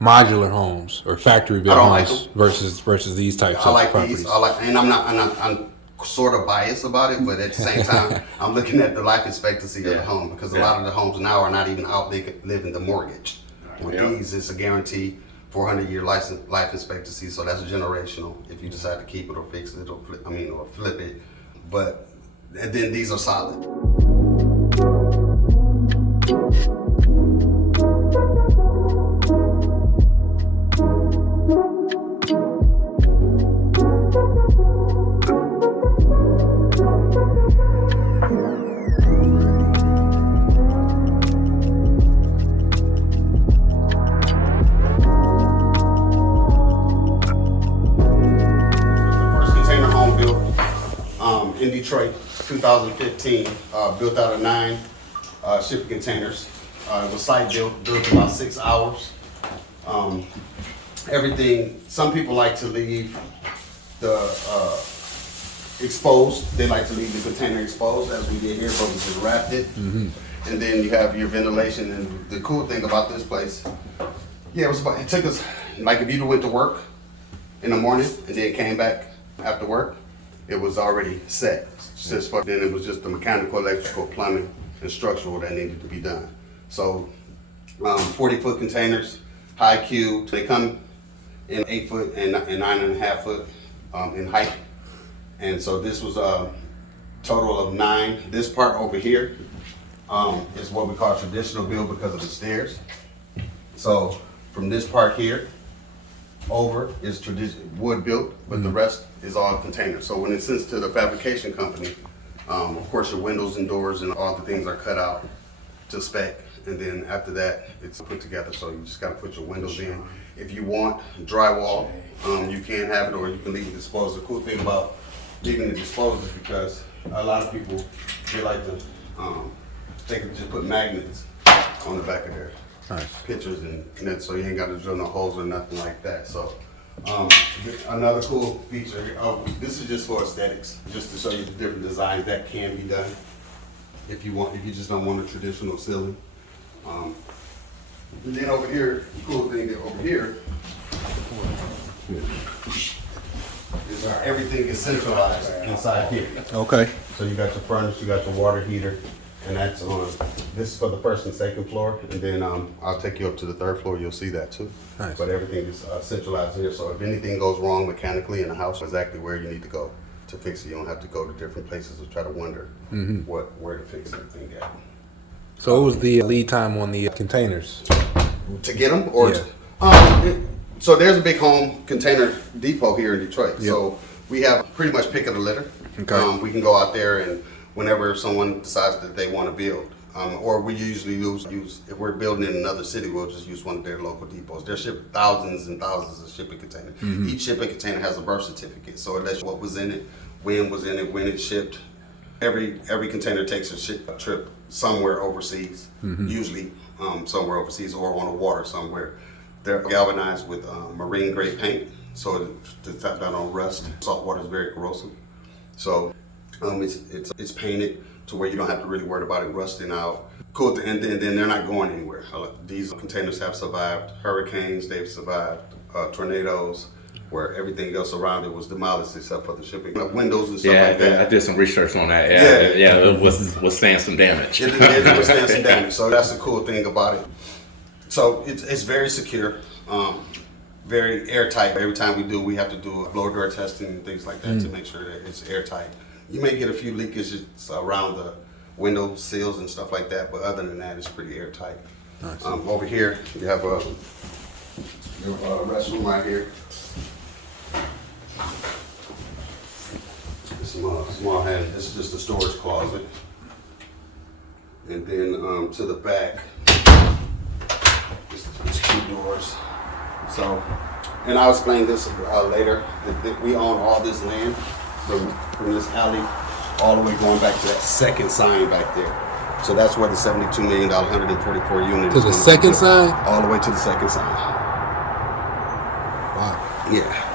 modular homes or factory built homes like versus these types of properties? These. And I'm sort of biased about it, but at the same time, I'm looking at the life expectancy of the home, because a lot of the homes now are not even out. They could live in the mortgage. With these, it's a guaranteed 400-year life expectancy, so that's generational. If you decide to keep it or fix it or flip it, and then these are solid. In Detroit, 2015, built out of 9 shipping containers. It was site built about 6 hours. Everything, some people like to leave the exposed. They like to leave the container exposed, as we did here, but we just wrapped it. And then you have your ventilation. And the cool thing about this place, it took us, like if you went to work in the morning and then came back after work, it was already set. Then it was just the mechanical, electrical, plumbing, and structural that needed to be done. So 40-foot containers, high cube. They come in 8 foot and 9.5 foot in height. And so this was a total of 9. This part over here is what we call traditional build because of the stairs. So from this part here over is wood built, but the rest is all containers. So when it's sent to the fabrication company, of course your windows and doors and all the things are cut out to spec, and then after that it's put together. So you just got to put your windows in. If you want drywall, you can have it, or you can leave it disposed. The cool thing about leaving it disposed is because a lot of people, they like to they can just put magnets on the back of their pictures, and so you ain't got to drill no holes or nothing like that. So another cool feature, this is just for aesthetics, just to show you the different designs that can be done if you just don't want a traditional ceiling. And then over here, the cool thing that over here is everything is centralized inside here. Okay. So you got your furnace, you got your water heater, and that's on, this is for the first and second floor, and then I'll take you up to the 3rd floor, you'll see that too. Nice. But everything is centralized here, so if anything goes wrong mechanically in the house, exactly where you need to go to fix it. You don't have to go to different places to try to wonder where to fix everything at. So what was the lead time on the containers? To get them? Or so there's a big home container depot here in Detroit. Yep. So we have pretty much pick of the litter. Okay. We can go out there and whenever someone decides that they want to build, or we usually use, if we're building in another city, we'll just use one of their local depots. They're shipping thousands and thousands of shipping containers. Each shipping container has a birth certificate, so it lets you what was in it, when was in it, when it shipped. Every container takes a trip somewhere overseas, usually somewhere overseas or on the water somewhere. They're galvanized with marine grade paint, so it's not on rust. Salt water is very corrosive, so it's painted to where you don't have to really worry about it rusting out. Cool, and then they're not going anywhere. These containers have survived hurricanes, they've survived tornadoes, where everything else around it was demolished except for the shipping windows and stuff like that. I did some research on that. It was stand some damage. It was stand some damage. So that's the cool thing about it. So it's very secure, very airtight. Every time we have to do blower door testing and things like that to make sure that it's airtight. You may get a few leakages around the window sills and stuff like that, but other than that, it's pretty airtight. Nice. Over here, you have a restroom right here. Small hand. This is just a storage closet, and then to the back, it's 2 doors. So, and I'll explain this later. That we own all this land from this alley all the way going back to that second sign back there. So that's where the $72 million, 144 units. To the second sign? All the way to the second sign. Wow. Yeah.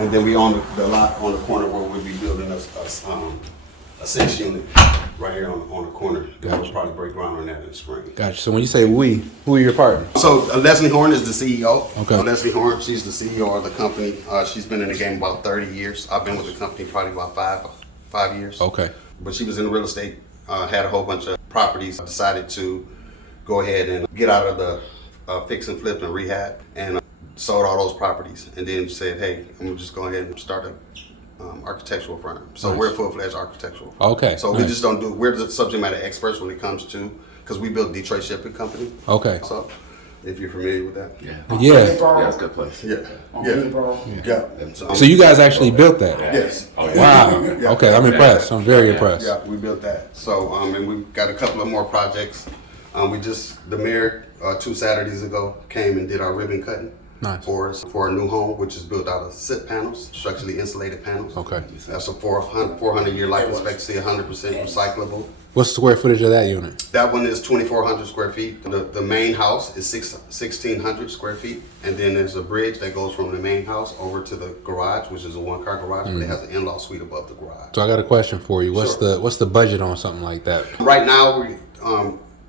And then we own the lot on the corner where we'll be building a a 6 unit right here on the corner. We'll probably break ground on that in the spring. Gotcha. So when you say we, who are your partners? So Leslie Horn is the CEO. Okay. Leslie Horn, she's the CEO of the company. She's been in the game about 30 years. I've been with the company probably about five years. Okay. But she was in real estate, had a whole bunch of properties, decided to go ahead and get out of the fix and flip and rehab, and sold all those properties, and then said, hey, I'm gonna just go ahead and start a architectural firm. So Nice. we're a full-fledged architectural. Okay. So we nice. just don't do, we're the subject matter experts when it comes to, because we built Detroit Shipping Company. Okay. So if you're familiar with that. Yeah. Yeah. Yeah, it's a good place. Yeah. Yeah. So you guys actually built that? Yes. Oh, yeah. Wow. Yeah. Okay, I'm impressed. I'm very impressed. Yeah, we built that. So, and we've got a couple of more projects. The mayor, 2 Saturdays ago, came and did our ribbon cutting. Nice. For us, for a new home, which is built out of SIP panels, structurally insulated panels. Okay. That's a 400-year life expectancy, 100% recyclable. What's the square footage of that unit? That one is 2,400 square feet. The main house is 1,600 square feet, and then there's a bridge that goes from the main house over to the garage, which is a 1-car garage, but it has an in-law suite above the garage. So I got a question for you. What's Sure. the budget on something like that? Right now, we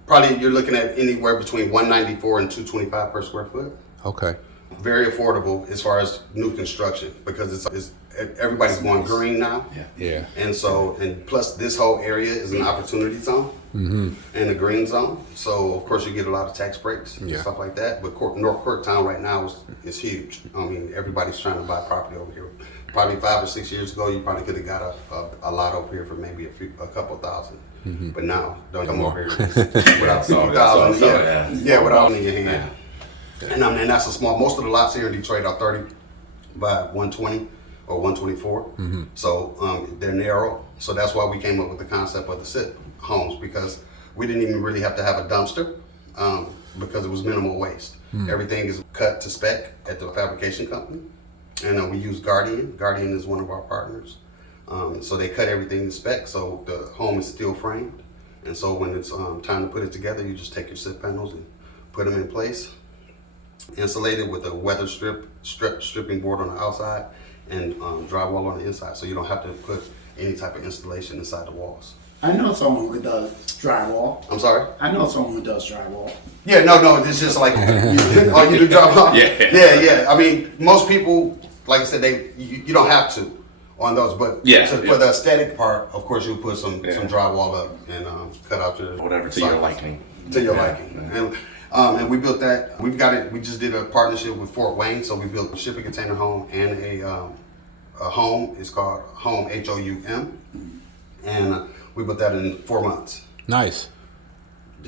probably you're looking at anywhere between 194 and 225 per square foot. Okay. Very affordable as far as new construction, because it's everybody's going green now. Yeah. And so, and plus this whole area is an opportunity zone and a green zone. So of course you get a lot of tax breaks and Yeah. stuff like that. But North Corktown right now is huge. I mean, everybody's trying to buy property over here. Probably 5 or 6 years ago, you probably could have got a lot over here for maybe a couple thousand. But now, don't come over here without $50,000. Yeah, without in your hand. And that's a small. Most of the lots here in Detroit are 30 by 120 or 124. So they're narrow. So that's why we came up with the concept of the SIP homes, because we didn't even really have to have a dumpster because it was minimal waste. Everything is cut to spec at the fabrication company, and we use Guardian. Guardian is one of our partners. So they cut everything to spec, so the home is steel framed. And so when it's time to put it together, you just take your SIP panels and put them in place. Insulated with a weather stripping board on the outside and drywall on the inside, so you don't have to put any type of installation inside the walls. I know someone who does drywall. I'm sorry? I know someone who does drywall. Yeah, no, it's just like, oh, you do drywall? Yeah. I mean, most people, like I said, you don't have to on those, but for the aesthetic part, of course, you put some drywall up and cut out your Whatever to sides. your liking. To your liking. And we built that. We've got it. We just did a partnership with Fort Wayne, so we built a shipping container home and a home. It's called Home HOUM, and we built that in 4 months. Nice.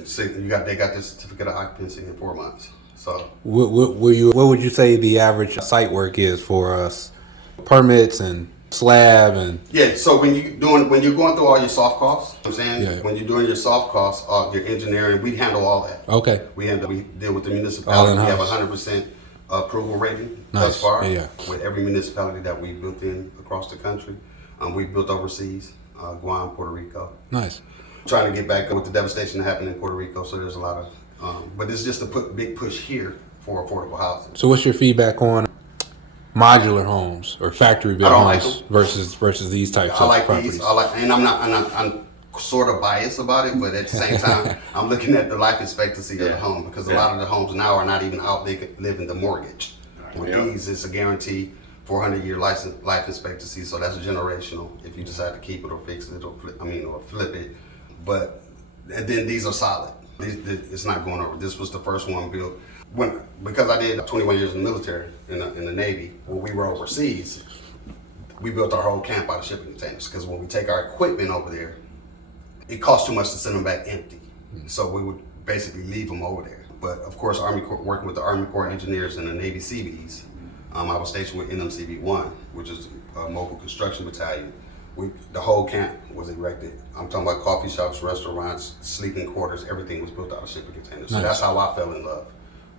So they got the certificate of occupancy in 4 months. So What would you say the average site work is for us? Permits and slab and yeah. So when you're going through all your soft costs, I'm saying Yeah. when you're doing your soft costs, your engineering, we handle all that. okay. We deal with the All municipality. We have in-house. 100% approval rating Nice. thus far. Yeah. With every municipality that we built in across the country. We built overseas, Guam, Puerto Rico. Nice. Trying to get back with the devastation that happened in Puerto Rico. So there's a lot of, but it's just a big push here for affordable housing. So what's your feedback on modular homes or factory built I don't like homes versus these types I of like properties? these. And I'm sort of biased about it, but at the same time, I'm looking at the life expectancy of the home, because a lot of the homes now are not even out. They could live in the mortgage. With these, it's a guarantee 400-year life expectancy, so that's generational. If you decide to keep it or fix it or flip it, but and then these are solid. It's not going over. This was the first one built because I did 21 years in the military in the Navy. When we were overseas, we built our whole camp out of shipping containers, because when we take our equipment over there, it costs too much to send them back empty. So we would basically leave them over there. But of course, working with the Army Corps engineers and the Navy Seabees, I was stationed with NMCB-1, which is a mobile construction battalion. The whole camp was erected. I'm talking about coffee shops, restaurants, sleeping quarters, everything was built out of shipping containers. So that's how I fell in love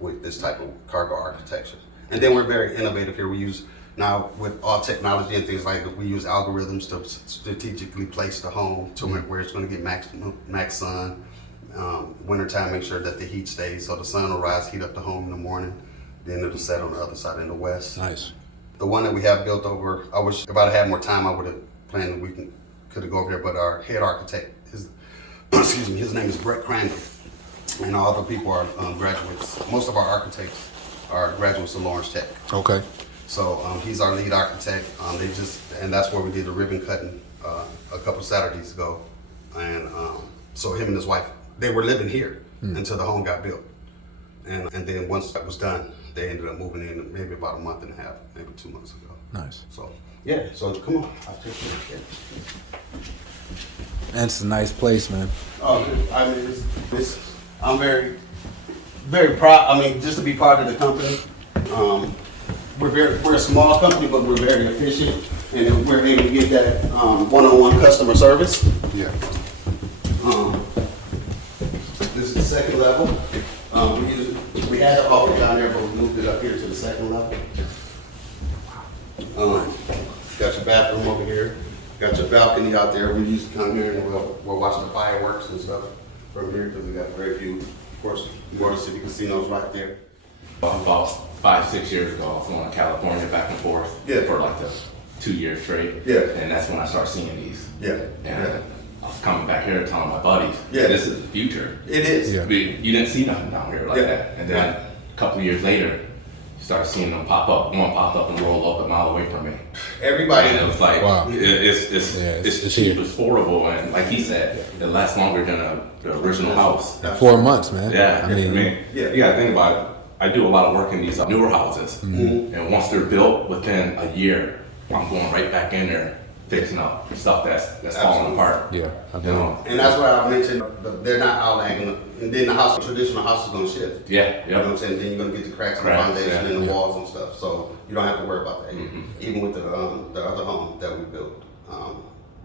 with this type of cargo architecture. And then we're very innovative here. We use, now with all technology and things like that, we use algorithms to strategically place the home to where it's going to get max sun. Wintertime, make sure that the heat stays, so the sun will rise, heat up the home in the morning, then it'll set on the other side in the west. Nice. The one that we have built over, I wish if I'd had more time, I would have planned that we couldn't go over there, but our head architect, excuse me, his name is Brett Crandall. And all the people are graduates. Most of our architects are graduates of Lawrence Tech. Okay. So he's our lead architect. And that's where we did the ribbon cutting a couple Saturdays ago. And so him and his wife, they were living here until the home got built. And then once that was done, they ended up moving in maybe about a month and a half, maybe 2 months ago. Nice. So yeah, so come on, I'll take you. And it's a nice place, man. Oh, I mean, I'm very, very proud. I mean, just to be part of the company. We're a small company, but we're very efficient, and we're able to get that one-on-one customer service. Yeah. This is the second level. We had the office down there, but we moved it up here to the second level. Got your bathroom over here. Got your balcony out there. We used to come here and we'll watch the fireworks and stuff from here because we got very few. Of course, Motor City Casino's right there. About 5-6 years ago, I was going to California back and forth for like the 2 years straight. Yeah. And that's when I started seeing these. Yeah. And I was coming back here telling my buddies, Yeah. this is the future. It is. Yeah. You didn't see nothing down here like that. And then a couple of years later, you started seeing them pop up. One popped up and roll up a mile away from me. Everybody. And it was like, Wow. it's cheap, it's affordable, and like he said, it lasts longer than the original house. 4 months, man. Yeah, I mean, you gotta think about it. I do a lot of work in these newer houses, and once they're built, within a year, I'm going right back in there fixing up stuff that's falling apart. yeah. I You do. know? And that's why I mentioned they're not outlagging. And then the traditional house is going to shift. Yeah, You know what I'm saying? Then you're going to get the cracks in the Cracks, foundation yeah. and the walls and stuff. So you don't have to worry about that. Even with the other home that we built,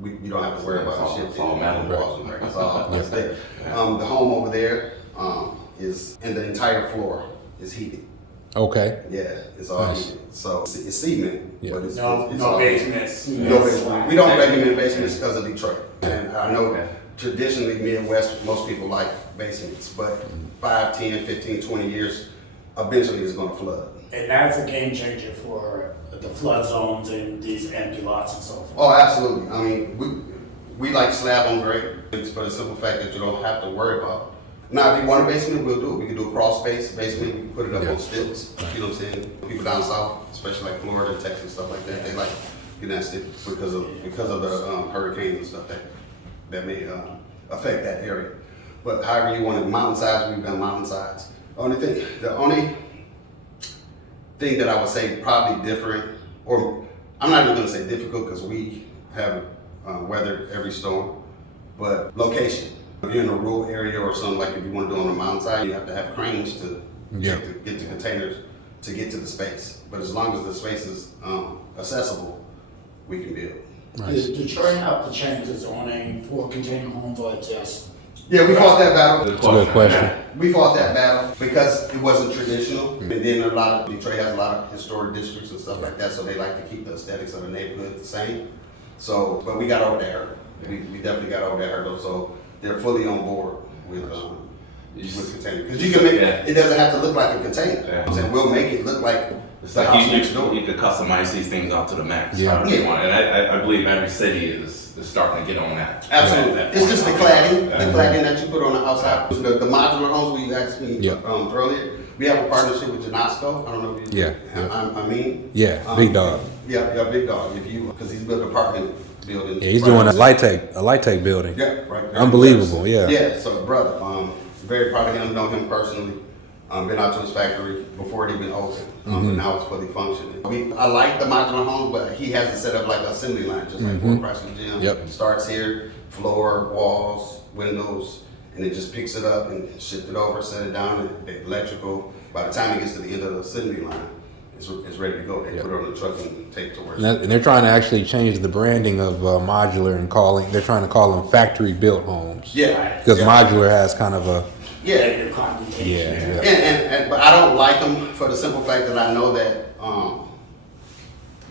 you don't have to worry about the shifting all metal. and the walls and cracks. It's all it's there. The home over there is, and the entire floor is heated. Okay. Yeah, it's all Nice. heated. So it's cement, Yeah. but it's No all basements. no basement. We don't recommend basements because of Detroit. And I know traditionally Midwest, most people like basements, but 5, 10, 15, 20 years, eventually it's gonna flood. And that's a game changer for the flood zones and these empty lots and so forth. Oh, absolutely. I mean, we like slab on grade. It's for the simple fact that you don't have to worry about. Now, if you want a basement, we'll do it. We can do a crawl space basement. We can put it up on stilts. You know what I'm saying? People down south, especially like Florida, Texas, stuff like that, they like getting that stilts because of the hurricanes and stuff that may affect that area. But however you want it, mountainsides, we've done mountainsides. The only thing that I would say probably different, or I'm not even gonna say difficult because we have weathered every storm, but location. If you're in a rural area or something, like if you want to do it on a mountainside, you have to have cranes to get the containers to get to the space. But as long as the space is accessible, we can build. Nice. Did Detroit have to change the zoning for container homes or just? Yeah, we fought that battle. That's a good question. We fought that battle because it wasn't traditional. And then Detroit has a lot of historic districts and stuff like that, so they like to keep the aesthetics of the neighborhood the same. So, but we got over that hurdle. We definitely got over that hurdle. So they're fully on board with container. Because you can make it doesn't have to look like a container. Yeah. I'm saying we'll make it look like It's the like house next door. you could customize these things out to the max. Yeah. however you want. And I believe every city is starting to get on that. Absolutely. that It's just the cladding, Yeah. that you put on the outside. The modular homes we asked me earlier, we have a partnership with Janasco. I don't know if you I mean. Yeah, big dog. Yeah, big dog. Because he's built an apartment building. Yeah, he's doing a light tech building. Yeah, right. there. Unbelievable, yeah. Yeah, so brother, very proud of him, know him personally. Been out to his factory before it even opened, but now it's fully functioning. I like the modular homes, but he has it set up like an assembly line, just like Fort Preston Gym. Yep. Starts here, floor, walls, windows, and it just picks it up and shift it over, set it down, the electrical. By the time it gets to the end of the assembly line, it's ready to go. They put it on the truck and take it to work. And they're trying to actually change the branding of modular and they're trying to call them factory built homes. Yeah. Because modular has kind of a, Negative connotation. But I don't like them for the simple fact that I know that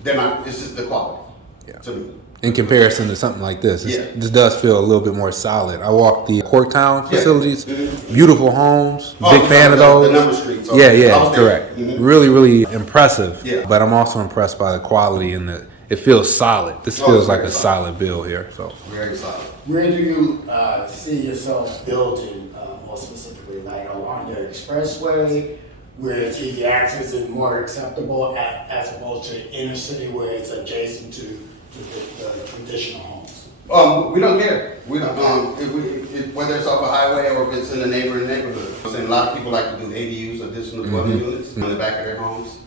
they're not. It's just the quality. Yeah. To me. in comparison to something like this. This does feel a little bit more solid. I walked the Corktown facilities, beautiful homes, big fan of those. The number streets. Yeah, correct. Really, really impressive. Yeah. But I'm also impressed by the quality and it feels solid. This Oh, feels it's like very a solid. solid build here. So Very solid. Where do you see yourself building, more specifically, like along the expressway, where it's easy access and more acceptable as opposed to inner city where it's adjacent to the traditional homes? We don't care. We don't, whether it's off a highway or if it's in the neighborhood. I'm saying a lot of people like to do ADUs, additional dwelling units, in the back of their homes.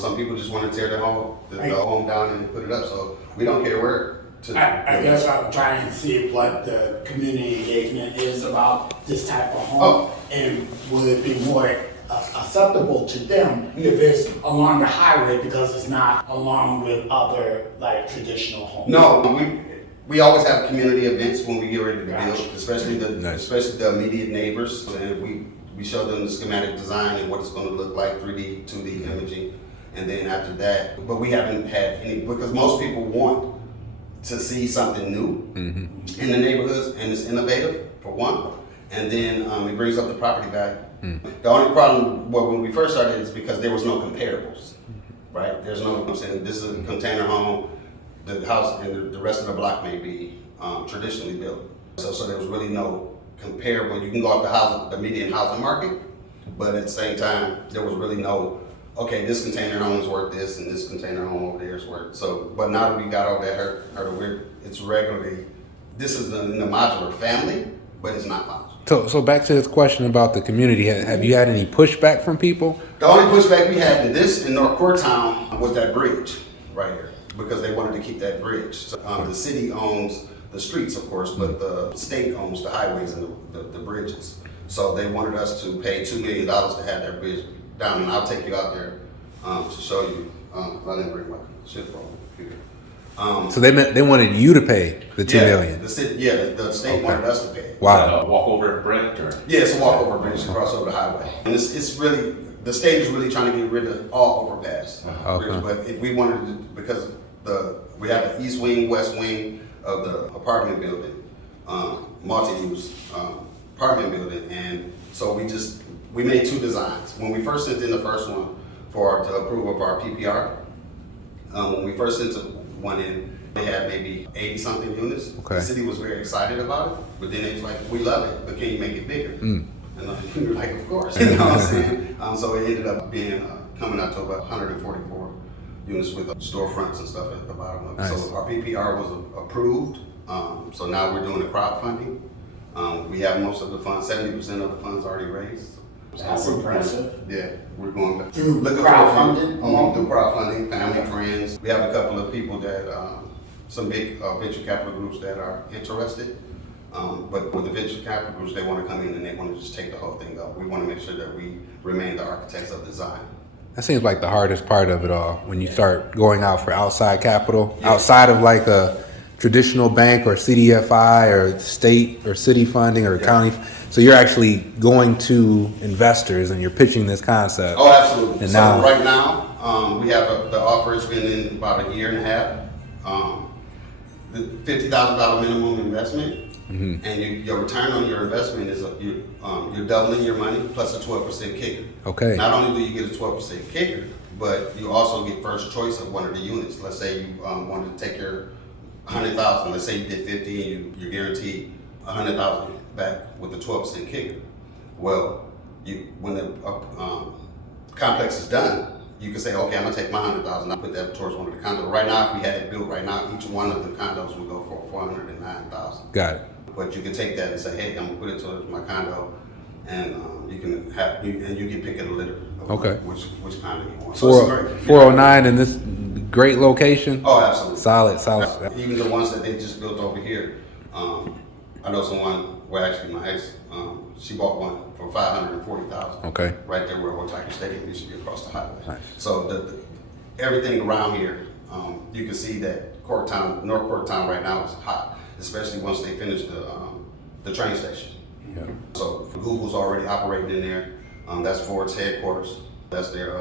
Some people just want to tear the home down and put it up. So we don't care where. I guess I'm trying to see what the community engagement is about this type of home. Oh. And would it be more acceptable to them if it's along the highway because it's not along with other like traditional homes? No, we always have community events when we get ready to build, Gotcha. especially the immediate neighbors. And we show them the schematic design and what it's going to look like, 3D, 2D imaging. And then after that, but we haven't had any, because most people want to see something new in the neighborhoods, and it's innovative for one, and then it brings up the property value. The only problem, when we first started, is because there was no comparables, right? There's no, I'm saying this is a container home, the house and the rest of the block may be traditionally built. So there was really no comparable. You can go off the median housing market, but at the same time, there was really no, okay, this container home is worth this, and this container home over there is worth. So, but now that we got over that it's regularly, this is in the modular family, but it's not modular. So back to this question about the community. Have you had any pushback from people? The only pushback we had in North Corktown was that bridge right here, because they wanted to keep that bridge. So, the city owns the streets, of course, but the state owns the highways and the bridges. So they wanted us to pay $2 million to have that bridge down, and I'll take you out there to show you. I didn't bring my shit from here. So they wanted you to pay the $2 million. The city, the state wanted us to pay it. Wow. Walk over bridge or? Yeah, it's a walkover bridge to cross over the highway, and it's really, the state is really trying to get rid of all overpass. Okay. But if we wanted to, because we have the east wing, west wing of the apartment building, multi-use apartment building, and so we made two designs. When we first sent in the first one to approve of our PPR, when we first sent one in, they had maybe 80 something units. Okay. The city was very excited about it, but then they was like, we love it, but can you make it bigger? And we were like, of course, you know what I'm saying? So it ended up being, coming out to about 144 units with storefronts and stuff at the bottom of it. Nice. So our PPR was approved. So now we're doing the crowdfunding. We have most of the funds, 70% of the funds already raised. That's impressive. Yeah, we're going Through looking crowdfunding? through crowdfunding, family, friends. We have a couple of people that, some big venture capital groups that are interested. But with the venture capital groups, they want to come in and they want to just take the whole thing up. We want to make sure that we remain the architects of design. That seems like the hardest part of it all, when you start going out for outside capital, outside of like a traditional bank or CDFI or state or city funding or county. So you're actually going to investors and you're pitching this concept. Oh, absolutely. And so now, right now, we have the offer has been in about a year and a half. The $50,000 minimum investment, and your return on your investment is you're doubling your money plus a 12% kicker. Okay. Not only do you get a 12% kicker, but you also get first choice of one of the units. Let's say you wanted to take your 100,000. Let's say you did 50, and you're guaranteed 100,000 back with the 12% kicker. Well, when the complex is done, you can say, okay, I'm gonna take my 100,000, I'll put that towards one of the condos. Right now, if we had it built right now, each one of the condos would go for 409,000. got it. But you can take that and say, hey, I'm gonna put it towards my condo, and you can pick it a litter. Okay. Which condo you want. So it's great. 409 in this great location. Oh, absolutely. Solid. Even the ones that they just built over here. I know someone, well, actually my ex, she bought one for 540,000. Okay. Right there where Otaku Stadium used to be across the highway. Nice. So everything around here, you can see that Corktown, North Corktown right now is hot, especially once they finish the train station. Yeah. So Google's already operating in there. That's Ford's headquarters. That's their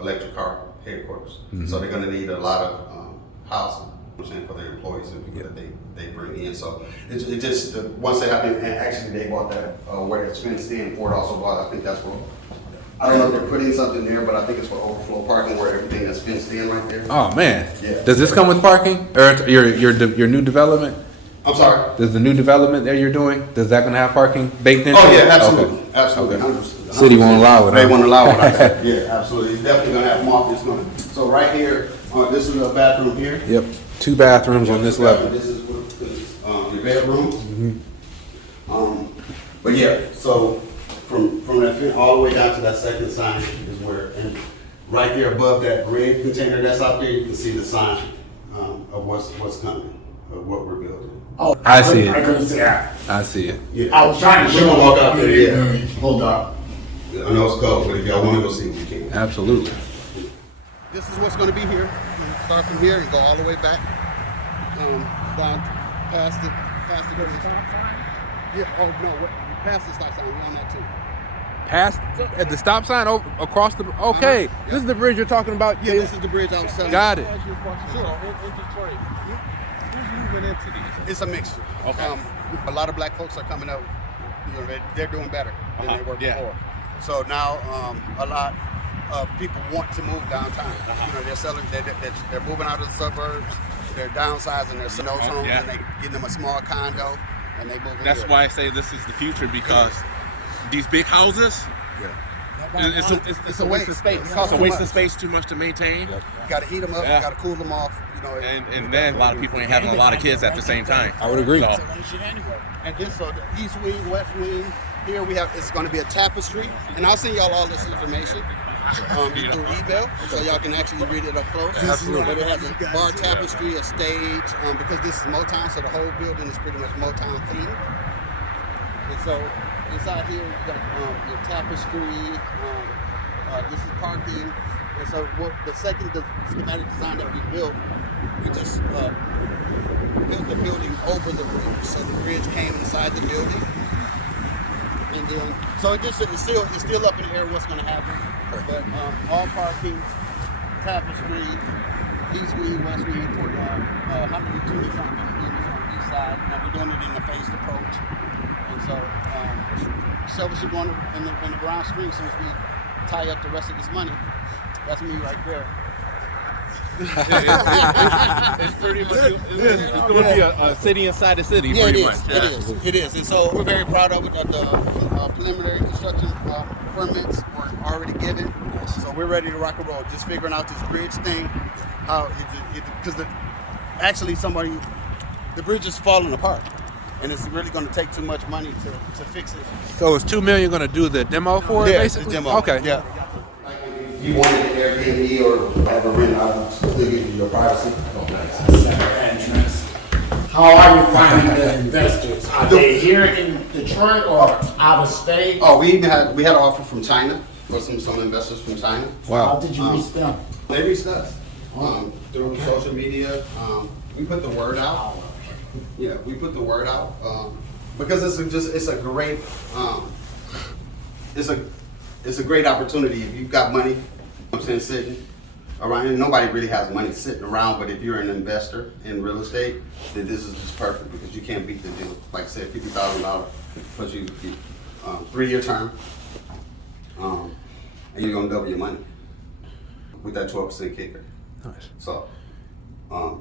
electric car headquarters. So they're gonna need a lot of housing, for their employees and people that they bring in. So it just, once they happen, and actually they bought that, where it's fenced in, Ford also bought, I think that's where I don't know if they're putting something there, but I think it's for overflow parking where everything that's fenced in right there. Oh man. Yeah. Does this come with parking or it's your new development? I'm sorry. Does the new development that you're doing, does that gonna have parking baked into Oh, it? yeah, absolutely, Okay. absolutely. Okay. 100%. City won't allow it, They huh? won't allow it, I said. Yeah, absolutely. It's definitely gonna have marked, it's gonna, so right here, this is a bathroom here. Yep. 2 bathrooms on this level. This is your bedroom. But yeah, so from that fin all the way down to that second sign is where, and right there above that red container that's out there, you can see the sign of what's coming, of what we're building. Oh, I see it. I couldn't see that. I see it. Yeah. I was trying to We're gonna walk out there, yeah. yeah. Hold up. I know it's cold, but if y'all wanna go see, we can. Absolutely. This is what's gonna be here. Start from here and go all the way back, down past the yeah, oh no, past the stop sign, we're on that too. Past at the stop sign across the. Okay, Yeah. this is the bridge you're talking about. Yeah, this is the bridge I was telling you. Got it. Ask you a question. Sure. So in Detroit, who's moving into these? It's a mixture. Okay. A lot of black folks are coming up, you know, they're doing better than they were Yeah. before. So now a lot of people want to move downtown. You know, they're selling, they're moving out of the suburbs, they're downsizing their those homes Yeah. and they getting them a small condo and they move in That's here. why I say this is the future, because these big houses, Yeah. it's a waste of space. It costs It's a too waste much. of space, too much to maintain. You gotta heat them up, Yeah. you gotta cool them off, you know. And then a lot of people ain't having a lot of kids at the same time. I would agree. So, And this, so the east wing, west wing, here we have, it's gonna be a tapestry, and I'll send y'all all this information through email, so y'all can actually read it up close. Absolutely. But it has a bar tapestry, a stage, because this is Motown, so the whole building is pretty much Motown themed. And so inside here, you got your tapestry, this is parking, and so what the schematic design that we built, we just built the building over the bridge, so the bridge came inside the building, and then so it's still up in the air what's going to happen, but all parking, tapestry, east wing, west wing, 120 something units on the east side. Now we're doing it in the phased approach, and so service is going in the ground spring. Since we tie up the rest of this money, that's me right there. it's pretty much it's going to be a city inside a city. Yeah, pretty it much. is. It is. It is. And so we're very proud of it that the preliminary construction permits were already given. So we're ready to rock and roll. Just figuring out this bridge thing. How because actually the bridge is falling apart, and it's really going to take too much money to fix it. So is $2 million gonna do the demo for it, Yeah, basically? the demo. Okay. Yeah. If you wanted an Airbnb or have a rent, I would still give you your privacy. Entrance. How are you finding the investors? Are they here in Detroit or out of state? Oh, we had an offer from China for some investors from China. How Wow. did you reach them? They reached us through social media. We put the word out. Yeah, we put the word out because it's a great it's a great opportunity if you've got money. I'm saying sitting around, and nobody really has money sitting around. But if you're an investor in real estate, then this is just perfect because you can't beat the deal. Like I said, $50,000 plus you 3-year term, and you're gonna double your money with that 12% kicker. Nice. So,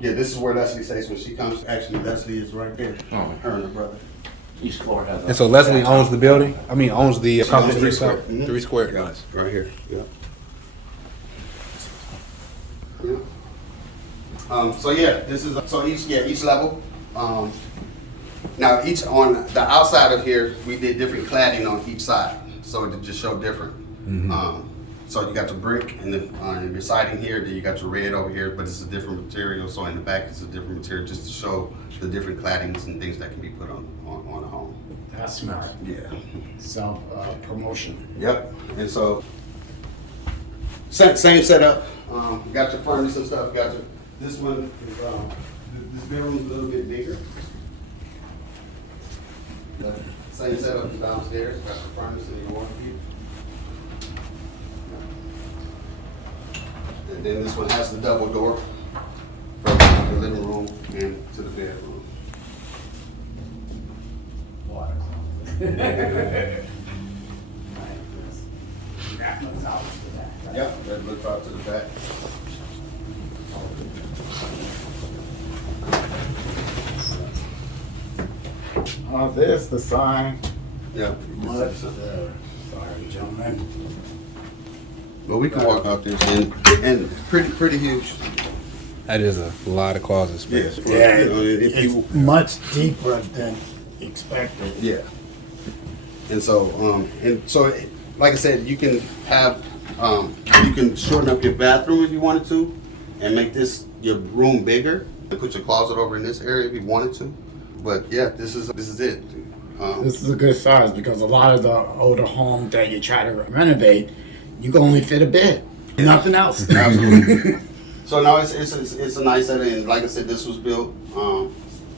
yeah, this is where Leslie stays when she comes. Actually, Leslie is right there. Her and her brother. Each floor has a. And so Leslie owns the building? I mean, owns the company owns 3 itself? square. Mhm. 3 square, Yeah, nice. right here. Yeah. Yeah. So yeah, this is so each level. Now each on the outside of here, we did different cladding on each side, so to just show different. So you got your brick, and then on your siding here, then you got your red over here, but it's a different material. So in the back, it's a different material, just to show the different claddings and things that can be put on a home. That's smart. Yeah. Self promotion. Yep. And so same setup. Got your furnace and stuff. Got your this one is this bedroom's a little bit bigger. The same setup as downstairs. Got your furnace and your water heater. And then this one has the double door from the living room and to the bedroom. That looks out to the back. Right? Yeah, that looks out to the back. There's the sign. Yeah. Much there. Sorry, gentlemen. But we can walk out there and pretty huge. That is a lot of closet space. Yeah, You know, if it's you- much deeper than expected. Yeah. And so, like I said, you can have, you can shorten up your bathroom if you wanted to, and make this your room bigger. And put your closet over in this area if you wanted to. But yeah, this is it. This is a good size because a lot of the older homes that you try to renovate, you can only fit a bed, nothing else. Absolutely. So no, it's a nice setting. And like I said, this was built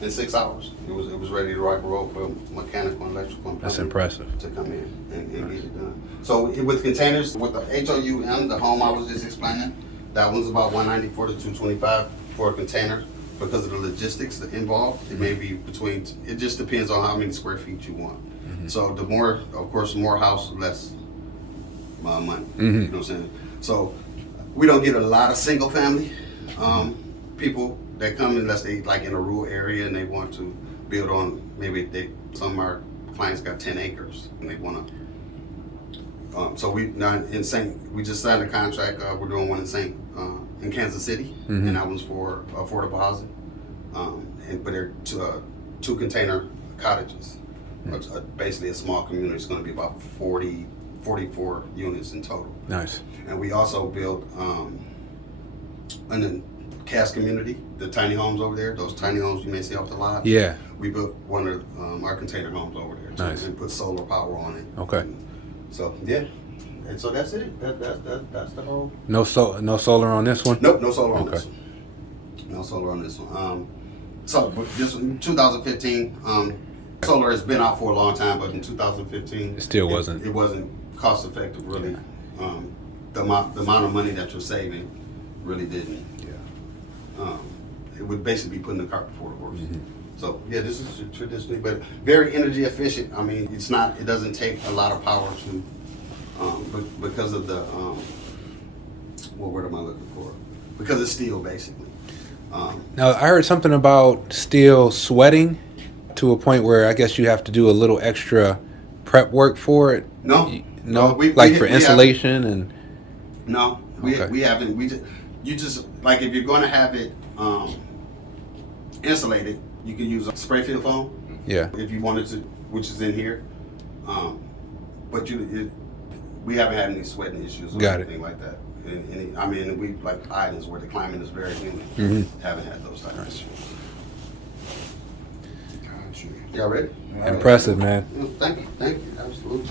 in 6 hours. It was ready to rock and roll for mechanical and electrical. And That's plumbing impressive. to come in and get it done. So with containers, with the HOUM, the home I was just explaining, that one's about 194 to 225 for a container because of the logistics that involved. It may be between. It just depends on how many square feet you want. So the more, of course, more house, less money. You know what I'm saying? So we don't get a lot of single family people that come unless they like in a rural area and they want to build on, maybe some of our clients got 10 acres and they want to. So we just signed a contract. We're doing one in Kansas City, and that one's for affordable housing. But they're two container cottages. It's basically a small community. It's going to be about 44 units in total. Nice. And we also built in the Cass community, the tiny homes over there, those tiny homes you may see off the lot. Yeah. We built one of our container homes over there too, Nice. and put solar power on it. Okay. So yeah, and so that's it. That's the whole. No solar on this one? Nope, no solar on this Okay. one. No solar on this one. So but this one, 2015. Solar has been out for a long time, but in 2015, It still wasn't. It wasn't cost effective, really. The amount of money that you're saving really didn't. Yeah. It would basically be putting the cart before the horse. So yeah, this is traditionally, but very energy efficient. I mean, it's not. It doesn't take a lot of power to, but because of the what word am I looking for? Because it's steel, basically. Now, I heard something about steel sweating to a point where I guess you have to do a little extra prep work for it. No, No, we like for we have- insulation and. No, Okay. we haven't. You just like if you're going to have it insulated, you can use a spray field foam Yeah. if you wanted to, which is in here. But we haven't had any sweating issues or Got it. anything like that. I mean, we like islands where the climate is very humid. Haven't had those types of issues. Y'all ready? Impressive, man. Thank you, absolutely.